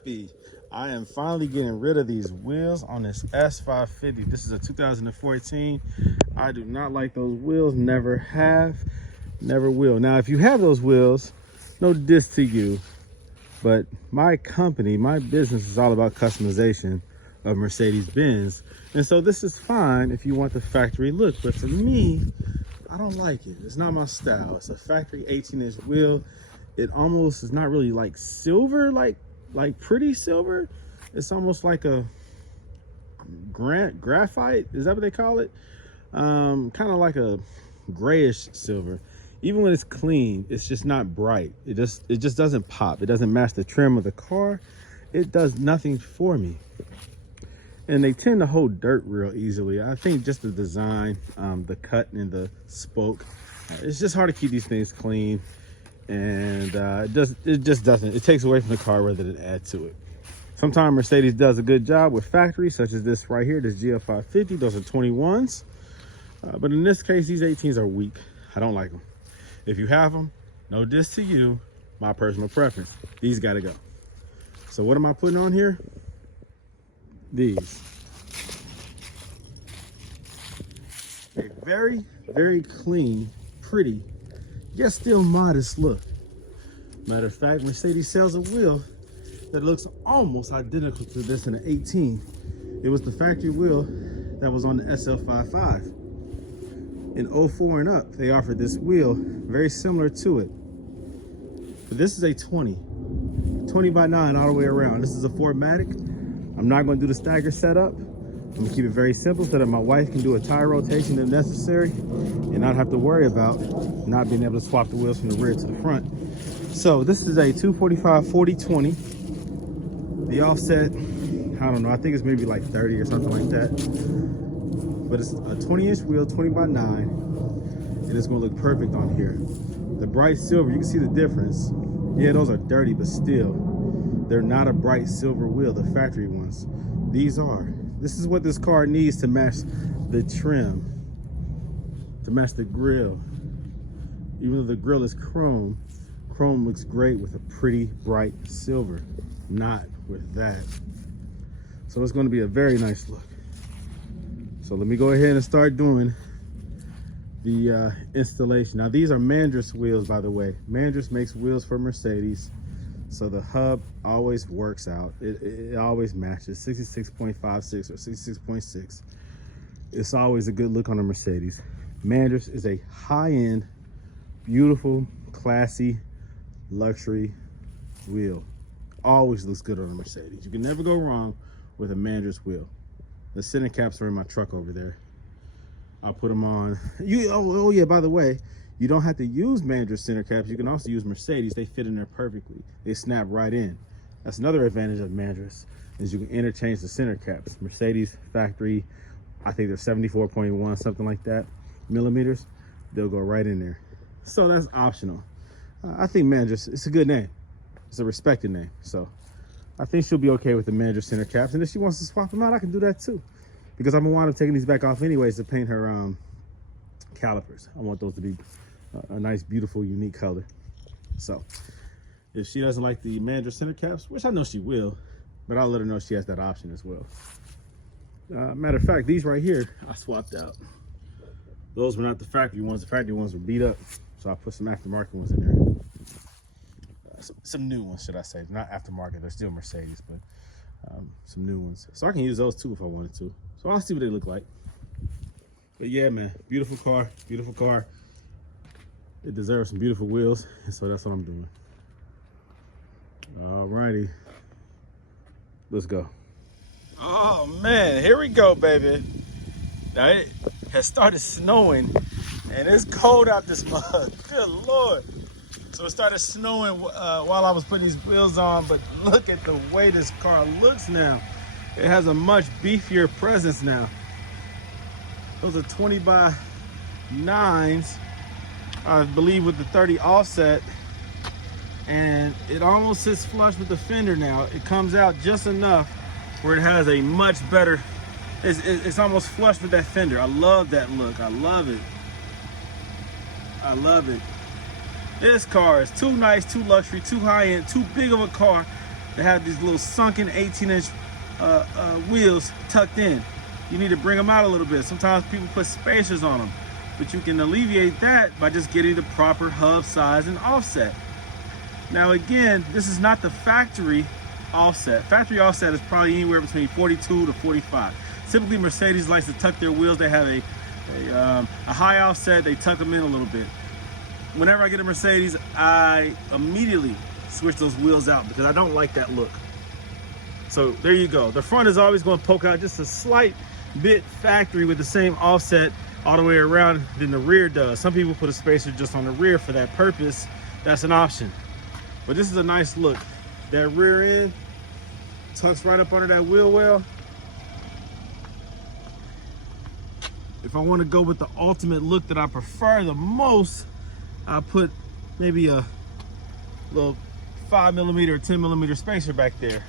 happy. I am finally getting rid of these wheels on this S550. This is a 2014. I do not like those wheels, never have, never will. Now, if you have those wheels, no diss to you, but my company, my business is all about customization of Mercedes-Benz. And so this is fine if you want the factory look, but for me, I don't like it. It's not my style. It's a factory 18-inch wheel. It almost is not really like silver, like pretty silver. It's almost like a graphite. Is that what they call it? Kind of like a grayish silver. Even when it's clean, it's just not bright. It just doesn't pop. It doesn't match the trim of the car. It does nothing for me. And they tend to hold dirt real easily. I think just the design, the cut and the spoke, it's just hard to keep these things clean. And it just doesn't. It takes away from the car rather than add to it. Sometimes Mercedes does a good job with factories, such as this right here, this GL550. Those are 21s. But in this case, these 18s are weak. I don't like them. If you have them, no diss to you, my personal preference. These got to go. So what am I putting on here? These. A very, very clean, pretty, yet still modest look. Matter of fact, Mercedes sells a wheel that looks almost identical to this in an 18. It was the factory wheel that was on the SL55. In 04 and up, they offered this wheel very similar to it. But this is a 20 by 9 all the way around. This is a 4Matic. I'm not going to do the stagger setup. I'm going to keep it very simple so that my wife can do a tire rotation if necessary and not have to worry about not being able to swap the wheels from the rear to the front. So this is a 245/40/20. The offset, I don't know, I think it's maybe like 30 or something like that. But it's a 20-inch wheel, 20 by 9, and it's going to look perfect on here. The bright silver, you can see the difference. Yeah, those are dirty, but still, they're not a bright silver wheel, the factory ones. These are. This is what this car needs to match the trim, to match the grille. Even though the grille is chrome, chrome looks great with a pretty bright silver, not with that. So it's going to be a very nice look. So let me go ahead and start doing the installation. Now these are Mandrus wheels, by the way. Mandrus makes wheels for Mercedes. So the hub always works out. It always matches 66.56 or 66.6. It's always a good look on a Mercedes. Mandrus is a high-end, beautiful, classy, luxury wheel. Always looks good on a Mercedes. You can never go wrong with a Mandrus wheel. The center caps are in my truck over there. I'll put them on. Oh yeah, by the way, you don't have to use Mandrus center caps. You can also use Mercedes. They fit in there perfectly. They snap right in. That's another advantage of Mandrus, is you can interchange the center caps. Mercedes factory, I think they're 74.1, something like that, millimeters. They'll go right in there. So that's optional. I think Mandrus, it's a good name. It's a respected name. So I think she'll be okay with the Mandrus center caps. And if she wants to swap them out, I can do that too. Because I'm gonna wind up taking these back off anyways to paint her calipers. I want those to be a nice, beautiful, unique color. So if she doesn't like the Mandrus center caps, which I know she will, but I'll let her know she has that option as well. Matter of fact, these right here, I swapped out. Those were not the factory ones. The factory ones were beat up. So I put some aftermarket ones in there. Some new ones, should I say. Not aftermarket, they're still Mercedes, but some new ones. So I can use those too if I wanted to. So I'll see what they look like. But yeah, man, beautiful car, beautiful car. It deserves some beautiful wheels, and so that's what I'm doing. Alrighty, let's go. Oh man, here we go, baby. Now it has started snowing, and it's cold out this mug. Good Lord. So it started snowing while I was putting these wheels on, but look at the way this car looks now. It has a much beefier presence now. Those are 20 by 9s, I believe, with the 30 offset. And it almost sits flush with the fender now. It comes out just enough where it has a much better, it's almost flush with that fender. I love that look, I love it. I love it. This car is too nice, too luxury, too high-end, too big of a car they have these little sunken 18-inch wheels tucked in. You need to bring them out a little bit. Sometimes people put spacers on them, but you can alleviate that by just getting the proper hub size and offset. Now again, this is not the factory offset. Factory offset is probably anywhere between 42 to 45. Typically Mercedes likes to tuck their wheels. They have a high offset, they tuck them in a little bit. Whenever I get a Mercedes, I immediately switch those wheels out because I don't like that look. So there you go. The front is always going to poke out just a slight bit factory with the same offset all the way around than the rear does. Some people put a spacer just on the rear for that purpose. That's an option. But this is a nice look. That rear end tucks right up under that wheel well. If I want to go with the ultimate look that I prefer the most, I'll put maybe a little 5mm or 10mm spacer back there.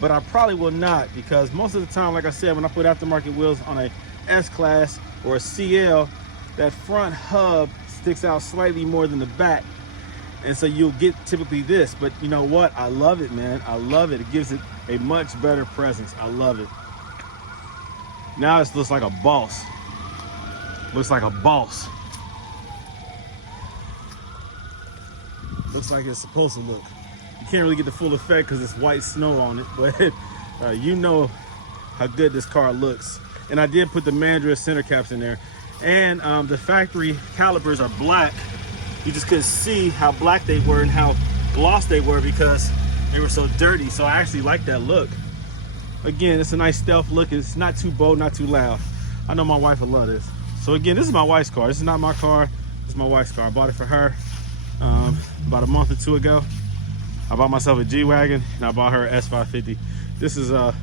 But I probably will not, because most of the time, like I said, when I put aftermarket wheels on a S-Class or a CL, that front hub sticks out slightly more than the back. And so you'll get typically this. But you know what? I love it, man. I love it. It gives it a much better presence. I love it. Now it looks like a boss. Looks like a boss. Looks like it's supposed to look. You can't really get the full effect because it's white snow on it, but you know how good this car looks. And I did put the Mandrus center caps in there. And the factory calipers are black. You just couldn't see how black they were and how gloss they were because they were so dirty. So I actually like that look. Again, it's a nice stealth look. It's not too bold, not too loud. I know my wife will love this. So again, this is my wife's car. This is not my car. This is my wife's car. I bought it for her about a month or two ago. I bought myself a G-Wagon and I bought her an S550. This is a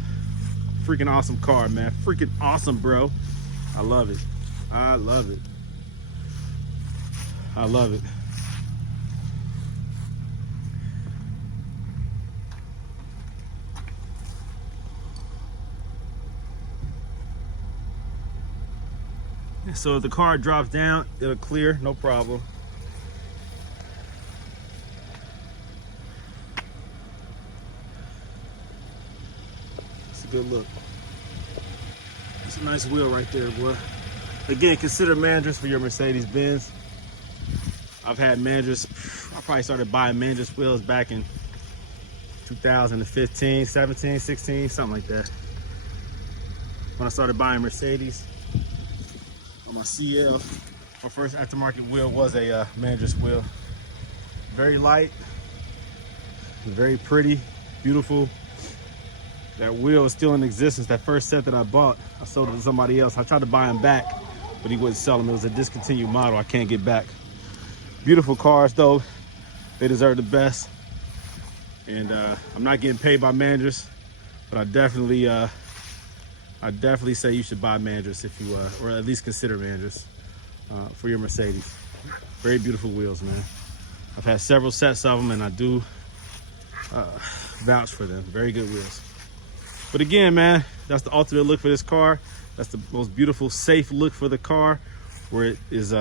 freaking awesome car, man. Freaking awesome, bro. I love it. I love it. I love it. So if the car drops down, it'll clear, no problem. It's a good look. It's a nice wheel right there, boy. Again, consider Mandrus for your Mercedes Benz. I've had Mandrus. I probably started buying Mandrus wheels back in 2015, 17, 16, something like that. When I started buying Mercedes. On my CL, my first aftermarket wheel was a Mandrus wheel. Very light, very pretty, beautiful. That wheel is still in existence. That first set that I bought, I sold it to somebody else. I tried to buy him back, but he wouldn't sell them. It was a discontinued model. I can't get back. Beautiful cars though. They deserve the best. And I'm not getting paid by Mandrus, but I definitely say you should buy Mandrus if you, or at least consider Mandrus for your Mercedes. Very beautiful wheels, man. I've had several sets of them and I do vouch for them. Very good wheels. But again, man, that's the ultimate look for this car. That's the most beautiful, safe look for the car, where it is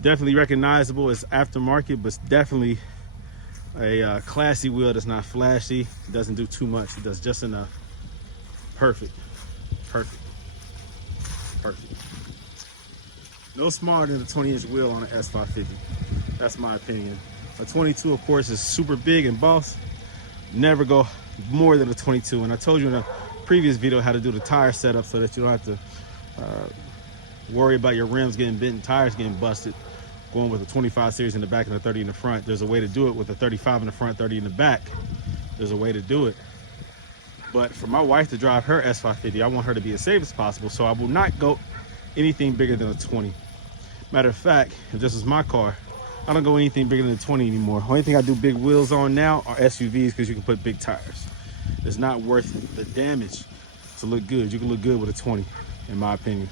definitely recognizable as aftermarket, but it's definitely a classy wheel that's not flashy. It doesn't do too much. It does just enough. Perfect. Perfect. Perfect. No smaller than a 20-inch wheel on an S550. That's my opinion. A 22, of course, is super big and boss. Never go more than a 22. And I told you in a previous video how to do the tire setup so that you don't have to worry about your rims getting bent and tires getting busted. Going with a 25 series in the back and a 30 in the front. There's a way to do it with a 35 in the front, 30 in the back. There's a way to do it. But for my wife to drive her S550, I want her to be as safe as possible, so I will not go anything bigger than a 20. Matter of fact, if this was my car, I don't go anything bigger than a 20 anymore. Only thing I do big wheels on now are SUVs because you can put big tires. It's not worth the damage to look good. You can look good with a 20, in my opinion.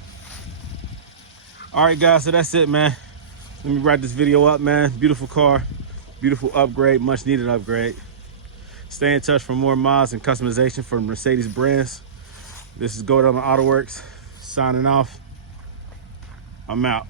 All right, guys, so that's it, man. Let me wrap this video up, man. Beautiful car, beautiful upgrade, much needed upgrade. Stay in touch for more mods and customization for Mercedes brands. This is Autoworks, signing off. I'm out.